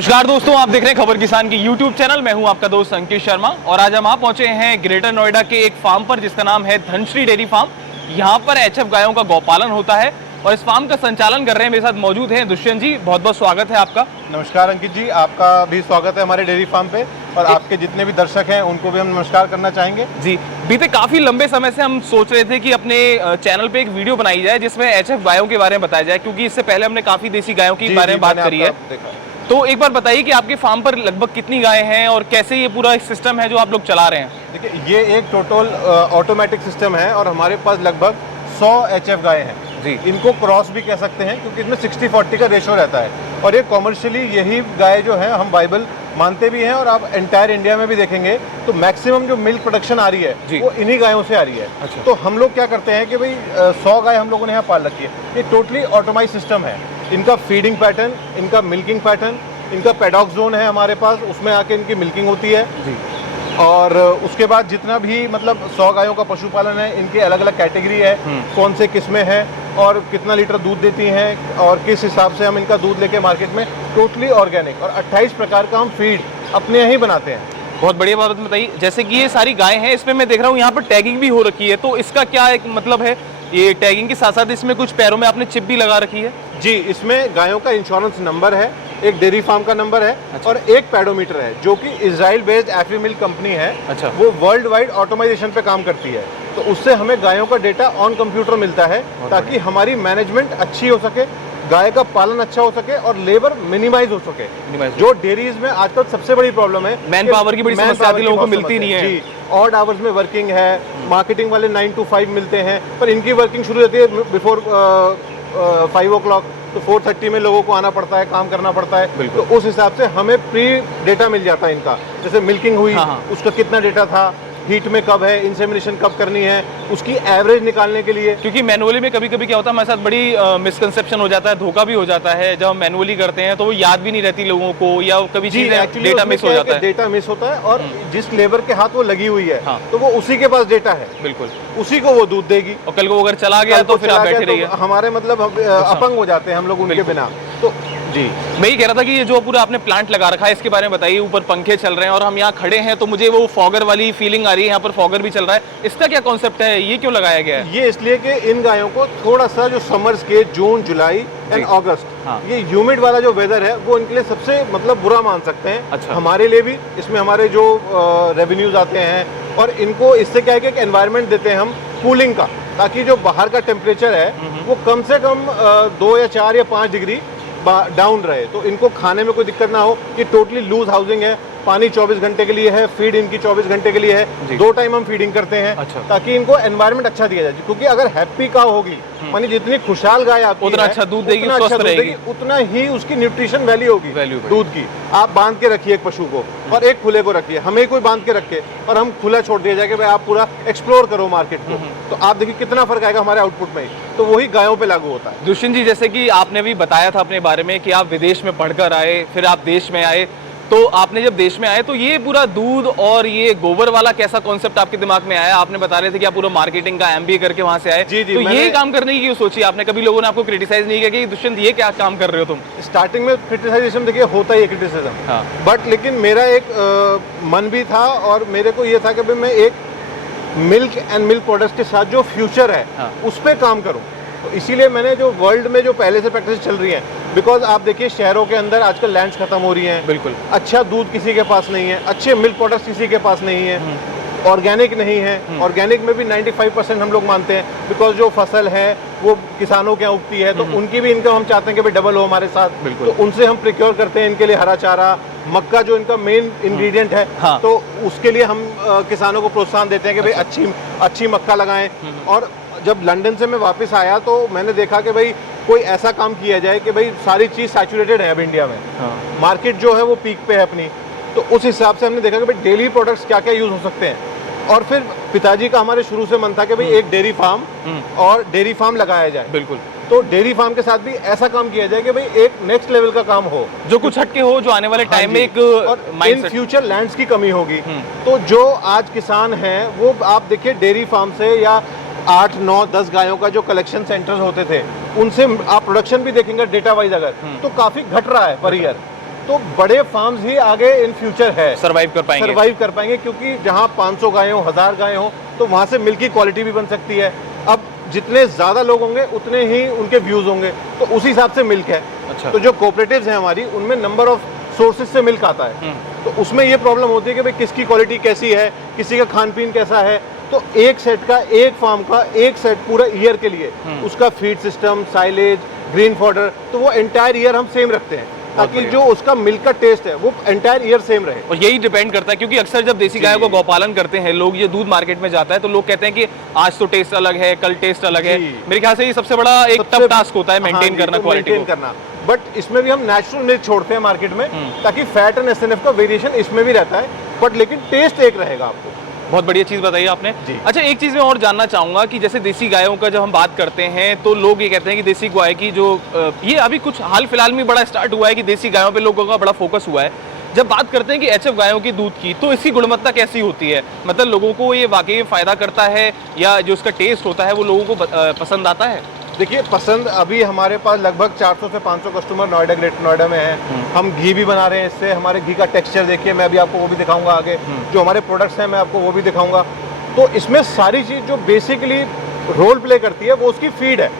नमस्कार दोस्तों, आप देख रहे हैं खबर किसान की यूट्यूब चैनल। मैं हूं आपका दोस्त अंकित शर्मा और आज हम आप पहुंचे हैं ग्रेटर नोएडा के एक फार्म पर जिसका नाम है धनश्री डेयरी फार्म। यहां पर एचएफ गायों का गौपालन होता है और इस फार्म का संचालन कर रहे हैं। मेरे साथ मौजूद हैं दुष्यंत जी, बहुत बहुत स्वागत है आपका। नमस्कार अंकित जी, आपका भी स्वागत है हमारे डेयरी फार्म पे और आपके जितने भी दर्शक हैं उनको भी हम नमस्कार करना चाहेंगे। जी, बीते काफी लंबे समय से हम सोच रहे थे कि अपने चैनल पे एक वीडियो बनाई जाए जिसमें एचएफ गायों के बारे में बताया जाए, क्योंकि इससे पहले हमने काफी देसी गायों के बारे में बात करी है। तो एक बार बताइए कि आपके फार्म पर लगभग कितनी गायें हैं और कैसे ये पूरा सिस्टम है जो आप लोग चला रहे हैं। देखिए, ये एक टोटल ऑटोमेटिक सिस्टम है और हमारे पास लगभग 100 एचएफ गायें हैं जी। इनको क्रॉस भी कह सकते हैं क्योंकि इसमें 60-40 का रेशो रहता है और ये कॉमर्शियली यही गाय जो है हम बाइबल मानते भी हैं। और आप एंटायर इंडिया में भी देखेंगे तो मैक्सिमम जो मिल्क प्रोडक्शन आ रही है वो इन्हीं गायों से आ रही है। अच्छा। तो हम लोग क्या करते हैं कि भाई 100 गाय हम लोगों ने यहाँ पाल रखी है। ये टोटली ऑटोमाइज सिस्टम है। इनका फीडिंग पैटर्न, इनका मिल्किंग पैटर्न, इनका पैडॉक जोन है हमारे पास, उसमें आके इनकी मिल्किंग होती है जी। और उसके बाद जितना भी मतलब 100 गायों का पशुपालन है, इनके अलग अलग कैटेगरी है, कौन से किस्में हैं और कितना लीटर दूध देती हैं और किस हिसाब से हम इनका दूध लेके मार्केट में, टोटली ऑर्गेनिक। और 28 प्रकार का हम फीड अपने यहाँ ही बनाते हैं। बहुत बढ़िया बात बताइए। जैसे कि ये सारी गायें हैं, इसमें मैं देख रहा हूँ यहाँ पर टैगिंग भी हो रखी है, तो इसका क्या एक मतलब है? ये टैगिंग के साथ साथ इसमें कुछ पैरों में आपने चिप भी लगा रखी है जी। इसमें गायों का इंश्योरेंस नंबर है, एक डेयरी फार्म का नंबर है। अच्छा। और एक पैडोमीटर है जो कि इजराइल बेस्ड एफ्री मिल्क कंपनी है। अच्छा। वो वर्ल्ड वाइड ऑटोमाइजेशन पे काम करती है, तो उससे हमें गायों का डेटा ऑन कंप्यूटर मिलता है ताकि हमारी मैनेजमेंट अच्छी हो सके, गाय का पालन अच्छा हो सके और लेबर मिनिमाइज हो सके। जो डेयरीज में आजकल सबसे बड़ी प्रॉब्लम है, मैन पावर की बड़ी समस्या लोगों को मिलती नहीं है जी। ऑड आवर्स में वर्किंग है, मार्केटिंग वाले 9 to 5 मिलते हैं, पर इनकी वर्किंग शुरू होती है बिफोर 5 o'clock, तो 4:30 में लोगों को आना पड़ता है, काम करना पड़ता है। तो उस हिसाब से हमें प्री डेटा मिल जाता है इनका। जैसे मिल्किंग हुई, उसका कितना डेटा था, हीट में कब है, इंसेमिनेशन कब करनी है, उसकी एवरेज निकालने के लिए। क्योंकि मैनुअली में कभी कभी क्या होता है, हमारे साथ बड़ी मिसकंसेप्शन हो जाता है, धोखा भी हो जाता है। जब हम मैनुअली करते हैं तो वो याद भी नहीं रहती लोगों को, या कभी चीजें डेटा मिस हो जाता है। डेटा मिस होता है और जिस लेबर के हाथ वो लगी हुई है तो वो उसी के पास डेटा है, बिल्कुल उसी को वो दूध देगी। और कल को अगर चला गया तो फिर आप बैठे रहिए। हमारे मतलब अपंग हो जाते हैं हम लोग उनके बिना। तो जी, मैं ये कह रहा था कि ये जो पूरा आपने प्लांट लगा रखा है इसके बारे में बताइए। ऊपर पंखे चल रहे हैं और हम यहाँ खड़े हैं तो मुझे वो फॉगर वाली फीलिंग आ रही है। यहाँ पर फॉगर भी चल रहा है, इसका क्या कॉन्सेप्ट है? ये क्यों लगाया गया है? ये इसलिए कि इन गायों को थोड़ा सा जो समर्स के जून, जुलाई एंड अगस्त, ये ह्यूमिड वाला जो वेदर है वो इनके लिए सबसे मतलब बुरा मान सकते हैं। अच्छा। हमारे लिए भी इसमें हमारे जो रेवेन्यूज आते हैं और इनको इससे क्या है कि एक एनवायरनमेंट देते हैं हम कूलिंग का, ताकि जो बाहर का टेम्परेचर है वो कम से कम 2 या 4 या 5 डिग्री डाउन रहे, तो इनको खाने में कोई दिक्कत ना हो। कि टोटली लूज हाउसिंग है, पानी 24 घंटे के लिए है, फीड इनकी 24 घंटे के लिए है, 2 टाइम हम फीडिंग करते हैं। अच्छा। ताकि इनको एनवायरनमेंट अच्छा दिया जाए, क्योंकि अगर हैप्पी काउ होगी मानी जितनी खुशहाल गाय आपकी उतना अच्छा दूध देगी, स्वस्थ रहेगी, उतना ही उसकी न्यूट्रिशन वैल्यू होगी दूध की। आप बांध के रखिए एक पशु को और एक खुले को रखिए, हमें कोई बांध के रखे और हम खुला छोड़ दिया जाए कि भाई आप पूरा एक्सप्लोर करो मार्केट को, तो आप देखिए कितना फर्क आएगा हमारे आउटपुट में। तो वही गायों पे लागू होता है। दुष्यंत जी, जैसे कि आपने भी बताया था अपने बारे में कि आप विदेश में पढ़कर आए, फिर आप देश में आए, तो आपने जब देश में आए तो ये पूरा दूध और ये गोबर वाला कैसा कॉन्सेप्ट आपके दिमाग में आया? आपने बता रहे थे कि आप पूरा मार्केटिंग का MBA करके वहां से आए। जी, तो ये काम करने की क्यों सोची आपने? कभी लोगों ने आपको क्रिटिसाइज नहीं किया कि दुष्यंत ये क्या काम कर रहे हो तुम? स्टार्टिंग में क्रिटिसाइजेशन देखिए होता ही है, क्रिटिसिज्म, बट लेकिन मेरा एक मन भी था और मेरे को ये था कि भाई मैं एक मिल्क एंड मिल्क प्रोडक्ट्स के साथ जो फ्यूचर है उस पर काम करूं। तो इसीलिए मैंने जो वर्ल्ड में जो पहले से प्रैक्टिस चल रही है, बिकॉज आप देखिए शहरों के अंदर आजकल लैंड्स खत्म हो रही हैं, बिल्कुल अच्छा दूध किसी के पास नहीं है, अच्छे मिल्क प्रोडक्ट्स किसी के पास नहीं है, ऑर्गेनिक नहीं है। ऑर्गेनिक में भी 95% हम लोग मानते हैं, बिकॉज जो फसल है वो किसानों के यहाँ उगती है, तो उनकी भी इनकम हम चाहते हैं कि भाई डबल हो हमारे साथ। तो उनसे हम प्रिक्योर करते हैं इनके लिए हरा चारा, मक्का जो इनका मेन इंग्रेडिएंट है। तो उसके लिए हम किसानों को प्रोत्साहन देते हैं कि भाई अच्छी मक्का लगाएं। और जब लंदन से मैं वापस आया तो मैंने देखा कि भाई कोई ऐसा काम किया जाए कि भाई सारी चीज़ सैचुरेटेड है अब इंडिया में। मार्केट जो है वो पीक पे है अपनी, तो उस हिसाब से हमने देखा कि भाई डेली प्रोडक्ट्स क्या क्या यूज़ हो सकते हैं। और फिर पिताजी का हमारे शुरू से मन था कि भाई एक डेयरी फार्म और डेयरी फार्म लगाया जाए। बिल्कुल। तो डेयरी फार्म के साथ भी ऐसा काम किया जाए कि भाई एक नेक्स्ट लेवल का काम हो, जो कुछ हटके हो, जो आने वाले टाइम में एक इन फ्यूचर लैंड्स की कमी होगी। तो जो आज किसान हैं वो आप देखिए डेयरी फार्म से या 8, 9, 10 गायों का जो कलेक्शन सेंटर्स होते थे उनसे आप प्रोडक्शन भी देखेंगे डेटा वाइज अगर, तो काफी घट रहा है पर ईयर। तो बड़े फार्म्स ही आगे इन फ्यूचर है सर्वाइव कर पाएंगे, क्योंकि जहाँ 500 गायें हो, 1000 गायें हो, तो वहाँ से मिल्क की क्वालिटी भी बन सकती है। अब जितने ज़्यादा लोग होंगे उतने ही उनके व्यूज़ होंगे, तो उस हिसाब से मिल्क है। अच्छा। तो जो कोऑपरेटिव्स हैं हमारी, उनमें नंबर ऑफ सोर्सेज से मिल्क आता है, तो उसमें ये प्रॉब्लम होती है कि भाई किसकी क्वालिटी कैसी है, किसी का खान पीन कैसा है। तो एक सेट का, एक फार्म का एक सेट पूरा ईयर के लिए, उसका feed system, silage, green fodder, तो वो एंटायर ईयर हम सेम रखते हैं, ताकि जो उसका मिल्क का टेस्ट है वो एंटायर ईयर सेम रहे। और यही डिपेंड करता है, क्योंकि अक्सर जब देसी गायों को गौपालन करते हैं लोग, ये दूध मार्केट में जाता है तो लोग कहते हैं कि आज तो टेस्ट अलग है, कल टेस्ट अलग है। मेरे ख्याल से ये सबसे बड़ा एक टफ टास्क होता है मेंटेन करना, क्वालिटी करना। बट इसमें भी हम नेचुरल मिल्क छोड़ते हैं मार्केट में, ताकि फैट एंड एसएनएफ का वेरिएशन इसमें भी रहता है, बट लेकिन टेस्ट एक रहेगा आपको। बहुत बढ़िया चीज़ बताई आपने। अच्छा, एक चीज़ मैं और जानना चाहूँगा कि जैसे देसी गायों का जब हम बात करते हैं तो लोग ये कहते हैं कि देसी गाय की जो ये अभी कुछ हाल फिलहाल में बड़ा स्टार्ट हुआ है कि देसी गायों पे लोगों का बड़ा फोकस हुआ है। जब बात करते हैं कि एचएफ गायों की दूध की, तो इसकी गुणवत्ता कैसी होती है? मतलब लोगों को ये वाकई में फ़ायदा करता है, या जो इसका टेस्ट होता है वो लोगों को पसंद आता है? देखिए, पसंद अभी हमारे पास लगभग 400 से 500 कस्टमर नोएडा, ग्रेटर नोएडा में हैं। हम घी भी बना रहे हैं इससे। हमारे घी का टेक्सचर देखिए, मैं अभी आपको वो भी दिखाऊंगा आगे। जो हमारे प्रोडक्ट्स हैं मैं आपको वो भी दिखाऊंगा। तो इसमें सारी चीज़ जो बेसिकली रोल प्ले करती है वो उसकी फीड है।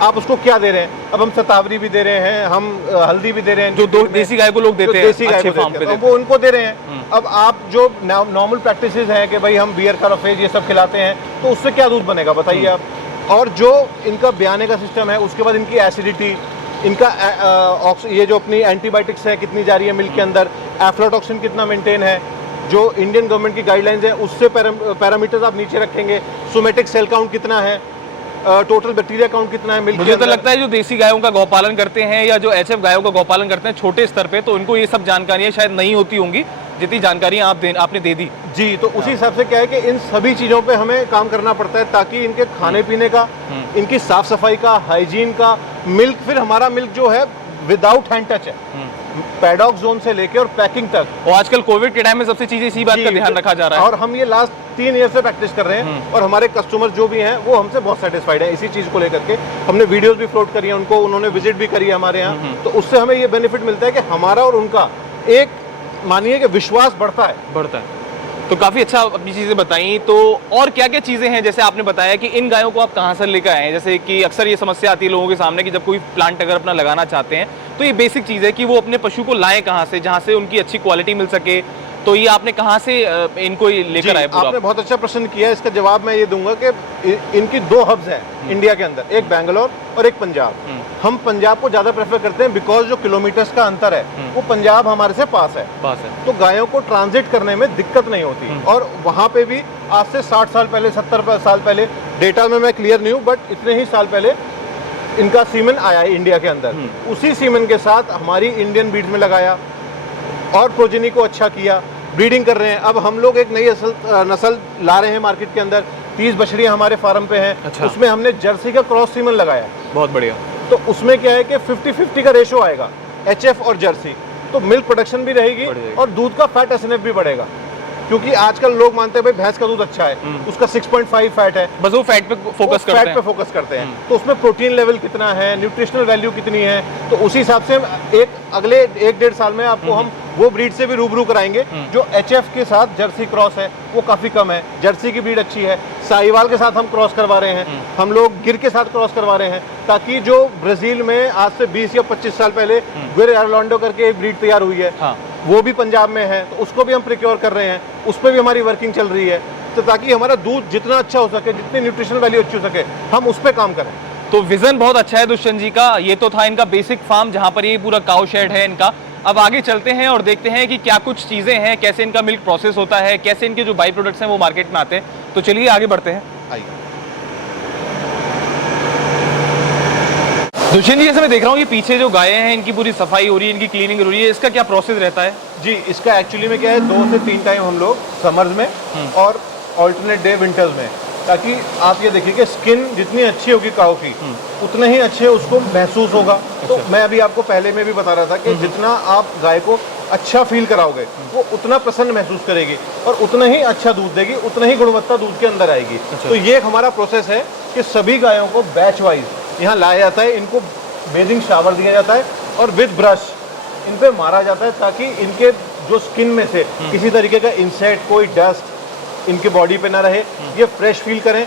आप उसको क्या दे रहे हैं? अब हम शतावरी भी दे रहे हैं, हम हल्दी भी दे रहे हैं, जो दो देसी गाय को लोग देते हैं, देसी गाय को देते हैं, वो उनको दे रहे हैं। अब आप जो नॉर्मल प्रैक्टिसेस हैं कि भाई हम बियर का रफेज ये सब खिलाते हैं, तो उससे क्या दूध बनेगा बताइए आप। और जो इनका ब्याने का सिस्टम है, उसके बाद इनकी एसिडिटी, इनका ये जो अपनी एंटीबायोटिक्स है कितनी जा रही है मिल्क के अंदर, एफ्लाटॉक्सिन कितना मेंटेन है, जो इंडियन गवर्नमेंट की गाइडलाइंस है उससे पैरामीटर्स आप नीचे रखेंगे। सोमेटिक सेल काउंट कितना है, टोटल बैक्टीरिया काउंट कितना है मिल्क। मुझे तो लगता है जो देसी गायों का गौपालन करते हैं या जो एचएफ गायों का गौपालन करते हैं छोटे स्तर पे, तो उनको ये सब जानकारियां शायद नहीं होती होंगी जितनी जानकारी आपने दे दी। जी, तो उसी हिसाब से क्या है कि इन सभी चीज़ों पे हमें काम करना पड़ता है, ताकि इनके खाने पीने का, इनकी साफ सफाई का, हाइजीन का, मिल्क, फिर हमारा मिल्क जो है विदाउट हैंड टच है, पैडॉक जोन से लेके और पैकिंग तक। और आजकल कोविड के टाइम में सबसे चीजें इसी बात का ध्यान रखा जा रहा है, और हम ये लास्ट 3 ईयर से प्रैक्टिस कर रहे हैं, और हमारे कस्टमर जो भी हैं वो हमसे बहुत सेटिस्फाइड हैं इसी चीज़ को लेकर के। हमने वीडियोस भी फ्लोट करी हैं उनको, उन्होंने विजिट भी करी है हमारे यहाँ, तो उससे हमें ये बेनिफिट मिलता है कि हमारा और उनका एक मानिए कि विश्वास बढ़ता है। तो काफ़ी अच्छा अपनी चीज़ें बताई। तो और क्या क्या चीज़ें हैं, जैसे आपने बताया कि इन गायों को आप कहाँ से लेकर आए हैं? जैसे कि अक्सर ये समस्या आती है लोगों के सामने कि जब कोई प्लांट अगर अपना लगाना चाहते हैं, तो ये बेसिक चीज़ है कि वो अपने पशु को लाएं कहाँ से, जहाँ से उनकी अच्छी क्वालिटी मिल सके। तो ये आपने कहाँ से इनको लेकर आए? आपने बहुत अच्छा प्रश्न किया है। इसका जवाब मैं ये दूंगा कि इनकी 2 हब्स हैं इंडिया के अंदर, एक बैंगलोर और एक पंजाब। हम पंजाब को ज़्यादा प्रेफर करते हैं बिकॉज जो किलोमीटर्स का अंतर है वो पंजाब हमारे से पास है, तो गायों को ट्रांजिट करने में दिक्कत नहीं होती। और वहाँ पे भी आज से 60 साल पहले, 70 साल पहले, डेटा में मैं क्लियर नहीं हूँ, बट इतने ही साल पहले इनका सीमेन आया है इंडिया के अंदर। उसी सीमेन के साथ हमारी इंडियन ब्रीड में लगाया और प्रोजेनी को अच्छा किया, ब्रीडिंग कर रहे हैं। अब हम लोग एक नई नस्ल ला रहे हैं मार्केट के अंदर, 30 बछड़ियाँ हमारे फार्म पे हैं। अच्छा। उसमें हमने जर्सी का क्रॉस सीमन लगाया। बहुत बढ़िया। तो उसमें क्या है कि 50-50 का रेशो आएगा, एचएफ और जर्सी, तो मिल्क प्रोडक्शन भी रहेगी और दूध का फैट एसएनएफ भी बढ़ेगा। क्योंकि आजकल लोग मानते हैं भाई भैंस का दूध अच्छा है, उसका 6.5 फैट है, बस वो फैट पे फोकस करते हैं। तो उसमें प्रोटीन लेवल कितना है, न्यूट्रिशनल वैल्यू कितनी है, तो उसी हिसाब से अगले 1-1.5 साल में आपको हम वो ब्रीड से भी रूबरू कराएंगे जो एचएफ के साथ जर्सी क्रॉस है, वो काफी कम है। जर्सी की ब्रीड अच्छी है, साहिवाल के साथ हम क्रॉस करवा रहे हैं, हम लोग गिर के साथ क्रॉस करवा रहे हैं, ताकि जो ब्राजील में आज से 20 या 25 साल पहले गिर एर्लांडो करके एक ब्रीड तैयार हुई है, वो भी पंजाब में है, तो उसको भी हम प्रिक्योर कर रहे हैं, उस पर भी हमारी वर्किंग चल रही है, तो ताकि हमारा दूध जितना अच्छा हो सके, जितनी न्यूट्रिशनल वैल्यू अच्छी हो सके, हम उस पर काम करें। तो विजन बहुत अच्छा है दुष्यंत जी का। ये तो था इनका बेसिक फार्म जहाँ पर ये पूरा काउ शेड है इनका। अब आगे चलते हैं और देखते हैं कि क्या कुछ चीज़ें हैं, कैसे इनका मिल्क प्रोसेस होता है, कैसे इनके जो बाई प्रोडक्ट्स हैं वो मार्केट में आते हैं। तो चलिए आगे बढ़ते हैं। आइए। दुष्यंत जी, जैसे मैं देख रहा हूँ ये पीछे जो गायें हैं इनकी पूरी सफाई हो रही है, इनकी क्लीनिंग हो रही है, इसका क्या प्रोसेस रहता है? जी, इसका एक्चुअली में क्या है, 2 से 3 टाइम हम लोग समर्स में और ऑल्टरनेट डे विंटर्स में, ताकि आप ये देखिए कि स्किन जितनी अच्छी होगी काऊ की उतने ही अच्छे उसको महसूस होगा। तो मैं अभी आपको पहले में भी बता रहा था कि जितना आप गाय को अच्छा फील कराओगे वो उतना प्रसन्न महसूस करेगी और उतना ही अच्छा दूध देगी, उतना ही गुणवत्ता दूध के अंदर आएगी। तो ये हमारा प्रोसेस है कि सभी गायों को बैच वाइज यहाँ लाया जाता है, इनको बेसिंग शावर दिया जाता है और विद ब्रश इन पे मारा जाता है ताकि इनके जो स्किन में से किसी तरीके का इंसेक्ट, कोई डस्ट इनके बॉडी पे ना रहे, ये फ्रेश फील करें,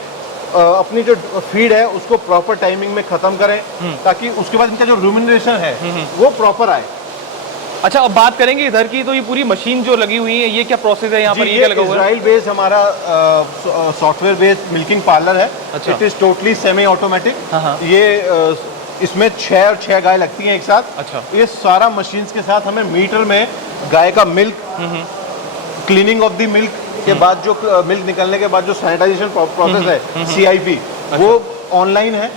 अपनी जो फीड है उसको प्रॉपर टाइमिंग में खत्म करें, ताकि उसके बाद इनका जो रूमिनेशन है वो प्रॉपर आए। अच्छा, अब बात करेंगे इधर की, तो ये पूरी मशीन जो लगी हुई है, ये क्या प्रोसेस है यहाँ पर, ये क्या लगा हुआ है? इजराइल बेस्ड हमारा सॉफ्टवेयर बेस्ड मिल्किंग पार्लर है। अच्छा। It is totally semi automatic. हाँ। ये इसमें 6 और 6 गाय लगती हैं एक साथ। अच्छा। ये सारा मशीन्स के साथ हमें मीटर में गाय का milk, cleaning of the milk के बाद जो मिल्क निकलने के बाद जो सैनिटाइजेशन प्रोसेस है, CIP, वो ऑनलाइन है।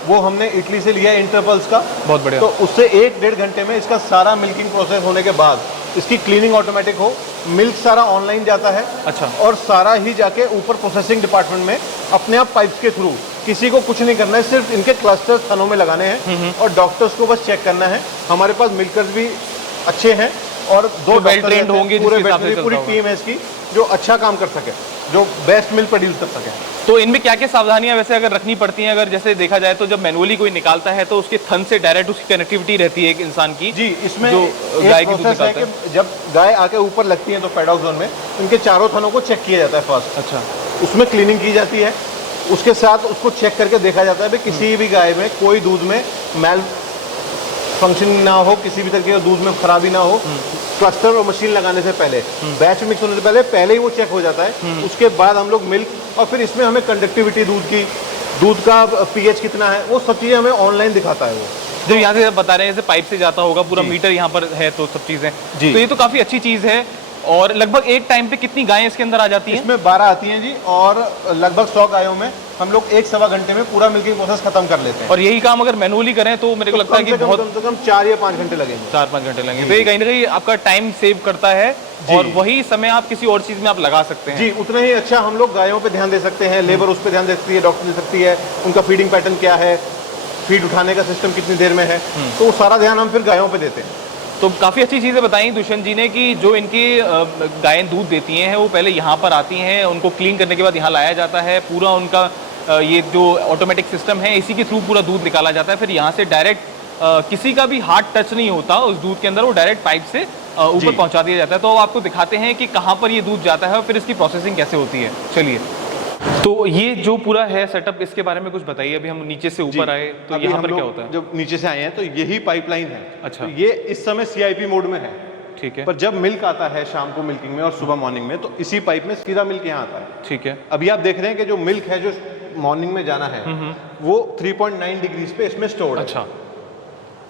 वो हमने इटली से लिया है, इंटरपल्स का। बहुत बढ़िया। तो उससे 1-1.5 घंटे में इसका सारा मिल्किंग प्रोसेस होने के बाद इसकी क्लीनिंग ऑटोमेटिक हो, मिल्क सारा ऑनलाइन जाता है। अच्छा। और सारा ही जाके ऊपर प्रोसेसिंग डिपार्टमेंट में अपने आप पाइप्स के थ्रू, किसी को कुछ नहीं करना है, सिर्फ इनके क्लस्टर्स थनों में लगाने हैं और डॉक्टर्स को बस चेक करना है। हमारे पास मिल्कर्स भी अच्छे हैं और 2 वेल ट्रेंड होंगे, पूरी टीम है इसकी जो अच्छा काम कर सके, जो बेस्ट मिल्क प्रोड्यूस कर सके। तो इनमें क्या क्या सावधानियां वैसे अगर रखनी पड़ती हैं? अगर जैसे देखा जाए तो जब मैनुअली कोई निकालता है तो उसके थन से डायरेक्ट उसकी कनेक्टिविटी रहती है एक इंसान की। जी, इसमें जो गाय की दूध प्रोसेस है निकालता कि जब गाय आके ऊपर लगती है तो पैडॉक जोन में इनके चारों थनों को चेक किया जाता है फर्स्ट। अच्छा। उसमें क्लीनिंग की जाती है, उसके साथ उसको चेक करके देखा जाता है कि किसी भी गाय में कोई दूध में मैल फंक्शन ना हो, किसी भी तरीके का दूध में खराबी ना हो। क्लस्टर और मशीन लगाने से पहले, बैच मिक्स होने से पहले ही वो चेक हो जाता है। उसके बाद हम लोग मिल्क, और फिर इसमें हमें कंडक्टिविटी दूध की, दूध का pH कितना है, वो सब चीज़ें हमें ऑनलाइन दिखाता है। वो जो यहाँ से बता रहे हैं जैसे पाइप से जाता होगा पूरा मीटर यहाँ पर है, तो सब चीजें, तो ये तो काफी अच्छी चीज है। और लगभग एक टाइम पे कितनी गायें इसके अंदर आ जाती हैं? इसमें 12 आती हैं जी, और लगभग 100 गायों में हम लोग 1-1.25 घंटे में पूरा मिल्किंग प्रोसेस खत्म कर लेते हैं। और यही काम अगर मैनुअली करें तो मेरे को लगता है कि बहुत कम से कम 4 या 5 घंटे लगेंगे। 4-5 घंटे लगेंगे। तो ये कहीं ना कहीं आपका टाइम सेव करता है और वही समय आप किसी और चीज में आप लगा सकते हैं। जी, उतना ही अच्छा हम लोग गायों पे ध्यान दे सकते हैं, लेबर उस पर ध्यान दे सकती है, डॉक्टर दे सकती है, उनका फीडिंग पैटर्न क्या है, फीड उठाने का सिस्टम कितनी देर में है, तो वो सारा ध्यान हम फिर गायों पे देते हैं। तो काफ़ी अच्छी चीज़ें बताई दुष्यंत जी ने कि जो इनकी गायें दूध देती हैं वो पहले यहाँ पर आती हैं, उनको क्लीन करने के बाद यहाँ लाया जाता है, पूरा उनका ये जो ऑटोमेटिक सिस्टम है इसी के थ्रू पूरा दूध निकाला जाता है। फिर यहाँ से डायरेक्ट किसी का भी हाथ टच नहीं होता उस दूध के अंदर, वो डायरेक्ट पाइप से ऊपर पहुँचा दिया जाता है। तो आपको दिखाते हैं कि कहाँ पर ये दूध जाता है और फिर इसकी प्रोसेसिंग कैसे होती है। चलिए, तो ये जो पूरा है सेटअप, इसके बारे में कुछ बताइए। अभी हम नीचे से ऊपर आए तो यहाँ पर क्या होता है? जब नीचे से आए हैं तो यही पाइपलाइन है। अच्छा। तो ये इस समय CIP मोड में है। ठीक है। पर जब मिल्क आता है शाम को मिल्किंग में और सुबह मॉर्निंग में, तो इसी पाइप में सीधा मिल्क यहाँ आता है। ठीक है। अभी आप देख रहे हैं कि जो मिल्क है जो मॉर्निंग में जाना है वो 3.9 डिग्रीज पे इसमें स्टोर्ड है। अच्छा,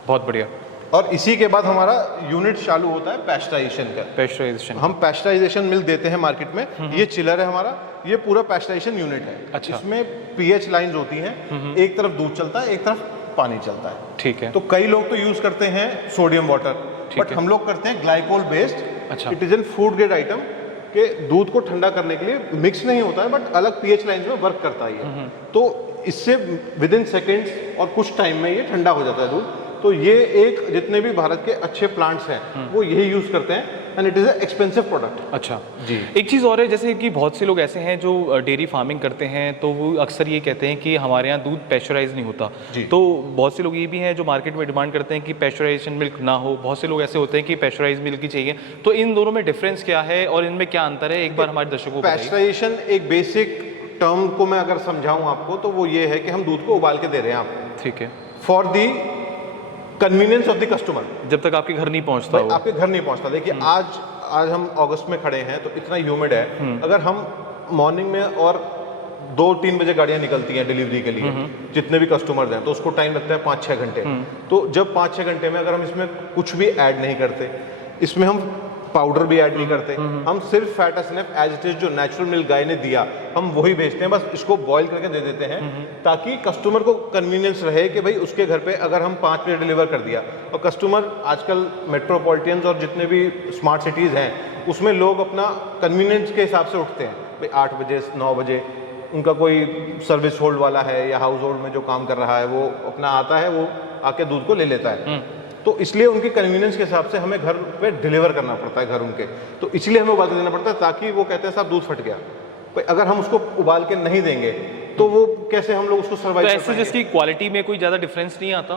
बहुत बढ़िया। और इसी के बाद हमारा यूनिट चालू होता है पैस्चराइजेशन का। पैस्चराइजेशन, हम पैस्चराइजेशन मिल्क देते हैं मार्केट में। ये चिलर है हमारा, ये पूरा पैस्चराइजेशन यूनिट है। अच्छा। इसमें pH लाइंस होती हैं, एक तरफ दूध चलता है, एक तरफ पानी चलता है। ठीक है। तो कई लोग तो यूज करते हैं सोडियम वाटर, बट हम लोग करते हैं ग्लाइकोल बेस्ड। अच्छा। It is an food grade item के दूध को ठंडा करने के लिए मिक्स नहीं होता है, बट अलग pH लाइंस में वर्क करता है। तो इससे विद इन सेकेंड्स और कुछ टाइम में ये ठंडा हो जाता है दूध। तो ये एक, जितने भी भारत के अच्छे प्लांट्स हैं वो यही यूज करते हैं, and it is a expensive product. अच्छा जी। एक चीज़ और है, जैसे कि बहुत से लोग ऐसे हैं जो डेयरी फार्मिंग करते हैं, तो वो अक्सर ये कहते हैं कि हमारे यहाँ दूध पैस्चराइज नहीं होता। तो बहुत से लोग ये भी हैं जो मार्केट में डिमांड करते हैं कि पैस्चराइजेशन मिल्क ना हो, बहुत से लोग ऐसे होते हैं कि पैस्चराइज मिल्क ही चाहिए। तो इन दोनों में डिफरेंस क्या है और इनमें क्या अंतर है, एक बार हमारे दर्शकों को बताइए। पैस्चराइजेशन एक बेसिक टर्म को मैं अगर समझाऊं आपको, तो वो ये है कि हम दूध को उबाल के दे रहे हैं आपको। ठीक है। For the convenience of the customer, जब तक आपके घर नहीं पहुंचता हो। आपके घर नहीं पहुंचता। देखिए आज हम अगस्त में खड़े हैं तो इतना ह्यूमिड है, अगर हम मॉर्निंग में और 2-3 बजे गाड़ियां निकलती हैं डिलीवरी के लिए, जितने भी कस्टमर्स हैं, तो उसको टाइम लगता है 5-6 घंटे। तो जब 5-6 घंटे में अगर हम इसमें कुछ भी ऐड नहीं करते, इसमें हम पाउडर भी ऐड नहीं करते, हम सिर्फ fat SNF as it is जो नेचुरल मिल्क गाय ने दिया हम वही बेचते हैं, बस इसको बॉईल करके दे देते हैं, ताकि कस्टमर को कन्वीनियंस रहे कि भाई उसके घर पे अगर हम 5 मिनट डिलीवर कर दिया। और कस्टमर आजकल मेट्रोपॉलिटन्स और जितने भी स्मार्ट सिटीज़ हैं उसमें लोग अपना कन्वीनियंस के हिसाब से उठते हैं, भाई 8 बजे 9 बजे उनका कोई सर्विस होल्ड वाला है या हाउस होल्ड में जो काम कर रहा है वो अपना आता है, वो आके दूध को ले लेता है। तो इसलिए उनकी कन्वीनियंस के हिसाब से हमें घर पे डिलीवर करना पड़ता है घर उनके, तो इसलिए हमें उबाल के देना पड़ता है, ताकि वो कहते हैं साहब दूध फट गया। अगर हम उसको उबाल के नहीं देंगे तो वो कैसे हम लोग उसको सर्वाइव कर पाएंगे। तो ऐसे जिसकी क्वालिटी में कोई ज़्यादा डिफरेंस नहीं आता?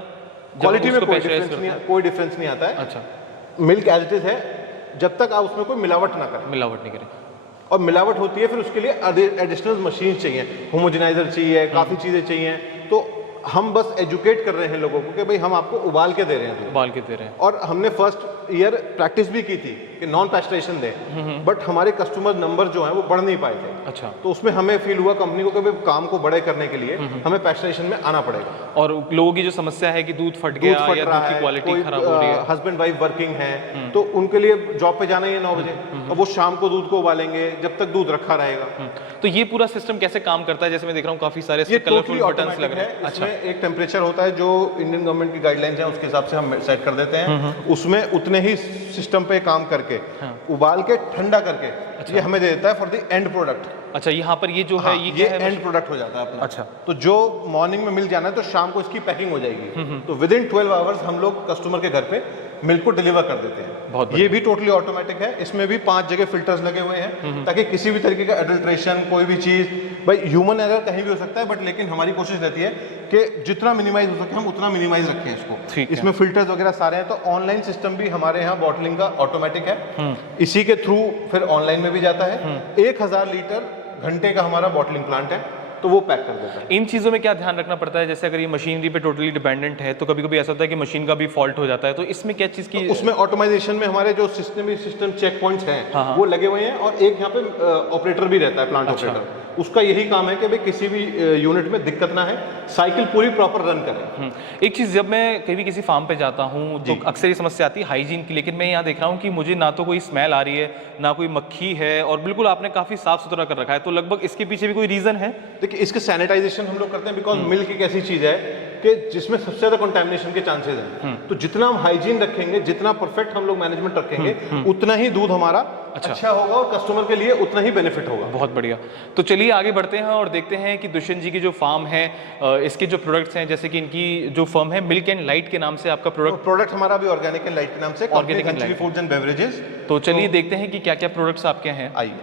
क्वालिटी में कोई डिफरेंस नहीं आता है। अच्छा। मिल्क एज इट इज है, जब तक आप उसमें कोई मिलावट ना करें। मिलावट नहीं करें। और मिलावट होती है फिर उसके लिए एडिशनल मशीन चाहिए, होमोजेनाइजर चाहिए, काफ़ी चीज़ें चाहिए। तो हम बस एजुकेट कर रहे हैं लोगों को कि भाई हम आपको उबाल के दे रहे हैं, उबाल के दे रहे हैं। और हमने फर्स्ट ईयर प्रैक्टिस भी की थी कि नॉन पैस्चराइजेशन दें, बट हमारे कस्टमर नंबर जो है वो बढ़ नहीं पाए थे। अच्छा। तो उसमें हमें फील हुआ कंपनी को कि भाई काम को बड़े करने के लिए हमें पैस्चराइजेशन में आना पड़ेगा। और लोगों की जो समस्या है कि दूध फट गया या दूध की क्वालिटी खराब हो रही है, हस्बैंड वाइफ वर्किंग है तो उनके लिए जॉब पे जाना ही है 9 बजे, और वो शाम को दूध को उबालेंगे जब तक दूध रखा रहेगा। तो ये पूरा सिस्टम कैसे काम करता है? जैसे मैं देख रहा हूँ काफी सारे कलरफुल बटन्स लग रहे हैं। अच्छा। एक टेम्परेचर होता है जो इंडियन गवर्नमेंट की गाइडलाइंस है उसके हिसाब से हम सेट कर देते हैं, उसमें उतने ही सिस्टम पे काम करके उबाल के ठंडा करके ये हमें दे देता है फॉर द एंड प्रोडक्ट। अच्छा, यहाँ पर ये जो है ये एंड प्रोडक्ट हो जाता है अपना। अच्छा। तो जो मॉर्निंग में मिल जाना है तो शाम को इसकी पैकिंग हो जाएगी, तो विद इन 12 आवर्स हम लोग कस्टमर के घर पे मिल्क को डिलीवर कर देते हैं। बहुत ये भी टोटली ऑटोमेटिक है, इसमें भी 5 जगह फिल्टर्स लगे हुए हैं ताकि किसी भी तरीके का एडल्ट्रेशन, कोई भी चीज, भाई ह्यूमन एरर कहीं भी हो सकता है, बट लेकिन हमारी कोशिश रहती है कि जितना मिनिमाइज हो सके हम उतना मिनिमाइज रखें इसको। इसमें फिल्टर्स वगैरह सारे हैं। तो ऑनलाइन सिस्टम भी हमारे यहाँ बॉटलिंग का ऑटोमेटिक है, इसी के थ्रू फिर ऑनलाइन में भी जाता है। 1000 लीटर घंटे का हमारा बॉटलिंग प्लांट है, तो वो पैक कर देता है। इन चीज़ों में क्या ध्यान रखना पड़ता है? जैसे अगर ये मशीनरी पे टोटली डिपेंडेंट है तो कभी कभी ऐसा होता है कि मशीन का भी फॉल्ट हो जाता है, तो इसमें क्या चीज़ की? तो उसमें ऑटोमाइजेशन में हमारे जो सिस्टम चेक पॉइंट्स हैं वो लगे हुए हैं, और एक यहाँ पे ऑपरेटर भी रहता है, प्लांट ऑपरेटर। उसका यही काम है कि भाई किसी भी यूनिट में दिक्कत ना है, साइकिल पूरी प्रॉपर रन करे। एक चीज़, जब मैं कभी किसी फार्म पे जाता हूँ तो अक्सर ये समस्या आती है हाइजीन की, लेकिन मैं यहाँ देख रहा हूँ कि मुझे ना तो कोई स्मेल आ रही है, ना कोई मक्खी है, और बिल्कुल आपने काफ़ी साफ सुथरा कर रखा है। तो लगभग इसके पीछे भी कोई रीज़न है? देखिए, इसके सैनिटाइजेशन हम लोग करते हैं, बिकॉज मिल्क एक ऐसी चीज़ है कि जिसमें सबसे ज़्यादा कंटामिनेशन के चांसेस हैं। तो जितना हम हाइजीन रखेंगे, जितना परफेक्ट हम लोग मैनेजमेंट रखेंगे, उतना ही दूध हमारा अच्छा होगा और कस्टमर के लिए उतना ही बेनिफिट होगा। बहुत बढ़िया। तो चलिए आगे बढ़ते हैं और देखते हैं कि दुष्यंत जी की जो फार्म है, इसके जो प्रोडक्ट्स हैं, जैसे कि इनकी जो फर्म है मिल्क एंड लाइट के नाम से आपका प्रोडक्ट हमारा भी ऑर्गेनिक एंड लाइट के नाम से, organic and light foods and beverages. तो चलिए देखते हैं कि क्या क्या प्रोडक्ट्स आपके हैं। आइए।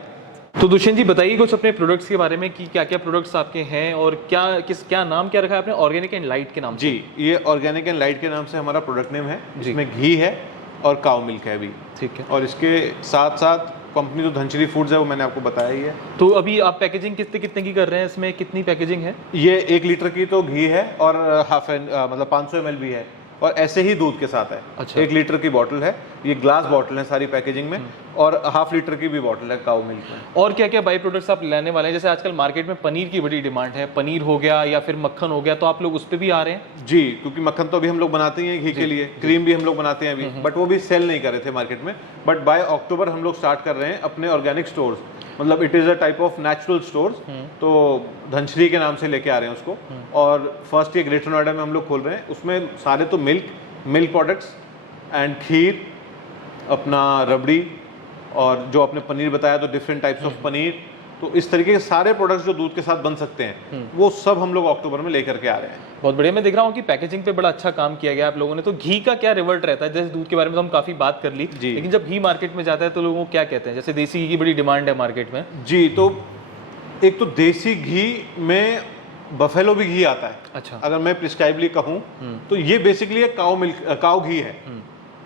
तो दुष्यंत जी बताइए कुछ अपने प्रोडक्ट्स के बारे में कि क्या क्या प्रोडक्ट्स आपके हैं और क्या नाम क्या रखा है आपने ऑर्गेनिक एंड लाइट के नाम से? जी, ये ऑर्गेनिक एंड लाइट के नाम से हमारा प्रोडक्ट नेम है, जिसमें घी है और काउ मिल्क है भी। ठीक है। और इसके साथ साथ कंपनी जो धनश्री फूड्स है वो मैंने आपको बताया ही है। तो अभी आप पैकेजिंग कितने कितने की कर रहे हैं? इसमें कितनी पैकेजिंग है? ये 1 लीटर की तो घी है और मतलब 500 ml भी है, और ऐसे ही दूध के साथ है। अच्छा। 1 लीटर की बॉटल है, ये ग्लास बॉटल है सारी पैकेजिंग में, और ½ लीटर की भी बॉटल है काउ मिल्क में। और क्या क्या बाई प्रोडक्ट्स आप लेने वाले हैं? जैसे आजकल मार्केट में पनीर की बड़ी डिमांड है, पनीर हो गया या फिर मक्खन हो गया, तो आप लोग उस पर भी आ रहे हैं? जी, क्योंकि मक्खन तो अभी हम लोग बनाते ही हैं घी के लिए, क्रीम भी हम लोग बनाते हैं अभी, बट वो भी सेल नहीं कर रहे थे मार्केट में। बट बाय अक्टूबर हम लोग स्टार्ट कर रहे हैं अपने ऑर्गेनिक स्टोर्स, मतलब it is a type of natural stores. तो धनश्री के नाम से लेके आ रहे हैं उसको, और फर्स्ट ये ग्रेटर नोएडा में हम लोग खोल रहे हैं। उसमें सारे तो मिल्क प्रोडक्ट्स एंड खीर, अपना रबड़ी, और जो आपने पनीर बताया तो डिफरेंट टाइप्स ऑफ पनीर। तो इस तरीके के सारे प्रोडक्ट्स जो दूध के साथ बन सकते हैं वो सब हम लोग अक्टूबर में लेकर के आ रहे हैं। बहुत बढ़िया। मैं देख रहा हूँ कि पैकेजिंग पे बड़ा अच्छा काम किया गया आप लोगों ने। तो घी का क्या रिवर्ट रहता है? जैसे दूध के बारे में तो हम काफी बात कर ली, लेकिन जब घी मार्केट में जाता है तो लोगों को क्या कहते हैं? जैसे देसी घी की बड़ी डिमांड है मार्केट में। जी, तो एक तो देसी घी में बफेलो भी घी आता है। अच्छा। अगर मैं प्रिस्क्राइबली कहूँ तो ये बेसिकली एक काउ घी है।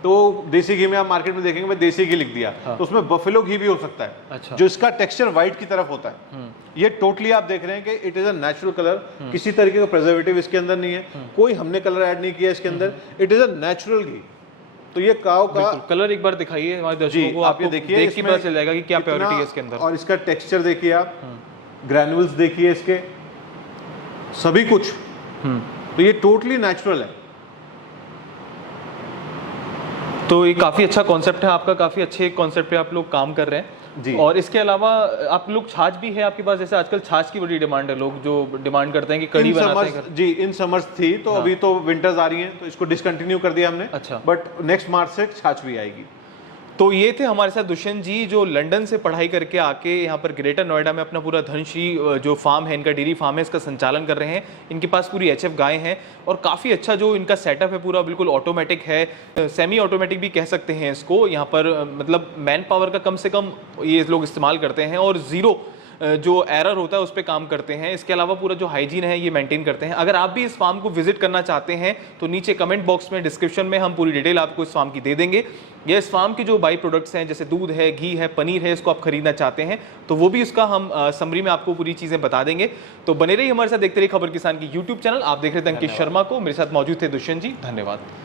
तो देसी घी में आप मार्केट में देखेंगे, मैं देसी घी लिख दिया, तो उसमें बफेलो घी भी हो सकता है। अच्छा। जो इसका टेक्सचर व्हाइट की तरफ होता है। ये टोटली आप देख रहे हैं कि it is a natural colour, किसी तरीके का प्रिजर्वेटिव इसके अंदर नहीं है, कोई हमने कलर ऐड नहीं किया इसके अंदर, इट इज अ नेचुरल घी। तो ये काउ का कलर एक बार दिखाइए हमारे दर्शकों को, आपको देखिए, देख के पता चल जाएगा कि क्या प्योरिटी है इसके अंदर। और इसका टेक्सचर देखिए आप, ग्रैन्युल्स देखिए इसके, सभी कुछ। तो ये टोटली नेचुरल है। तो ये काफी अच्छा कॉन्सेप्ट है आपका, काफी अच्छे कॉन्सेप्ट पे आप लोग काम कर रहे हैं जी। और इसके अलावा आप लोग छाछ भी है आपके पास? जैसे आजकल छाछ की बड़ी डिमांड है, लोग जो डिमांड करते हैं कि कड़ी बनाते हैं। जी, इन समर्स थी तो अभी तो विंटर्स आ रही हैं तो इसको डिसकंटिन्यू कर दिया हमने। अच्छा। बट नेक्स्ट मार्च से छाछ भी आएगी। तो ये थे हमारे साथ दुष्यंत जी, जो लंदन से पढ़ाई करके आके यहाँ पर ग्रेटर नोएडा में अपना पूरा धनश्री जो फार्म है, इनका डेयरी फार्म है, इसका संचालन कर रहे हैं। इनके पास पूरी HF गायें हैं और काफ़ी अच्छा जो इनका सेटअप है पूरा बिल्कुल ऑटोमेटिक है, सेमी ऑटोमेटिक भी कह सकते हैं इसको। यहाँ पर मतलब मैन पावर का कम से कम ये लोग इस्तेमाल करते हैं और ज़ीरो जो एरर होता है उस पर काम करते हैं। इसके अलावा पूरा जो हाइजीन है ये मेंटेन करते हैं। अगर आप भी इस फार्म को विजिट करना चाहते हैं तो नीचे कमेंट बॉक्स में, डिस्क्रिप्शन में हम पूरी डिटेल आपको इस फार्म की दे देंगे। या इस फार्म की जो बाई प्रोडक्ट्स हैं जैसे दूध है, घी है, पनीर है, इसको आप खरीदना चाहते हैं तो वो भी उसका हम समरी में आपको पूरी चीज़ें बता देंगे। तो बने रहिए हमारे साथ, देखते रहिए खबर किसान की यूट्यूब चैनल। आप देख रहे थे अंकित शर्मा को, मेरे साथ मौजूद थे दुष्यंत जी। धन्यवाद।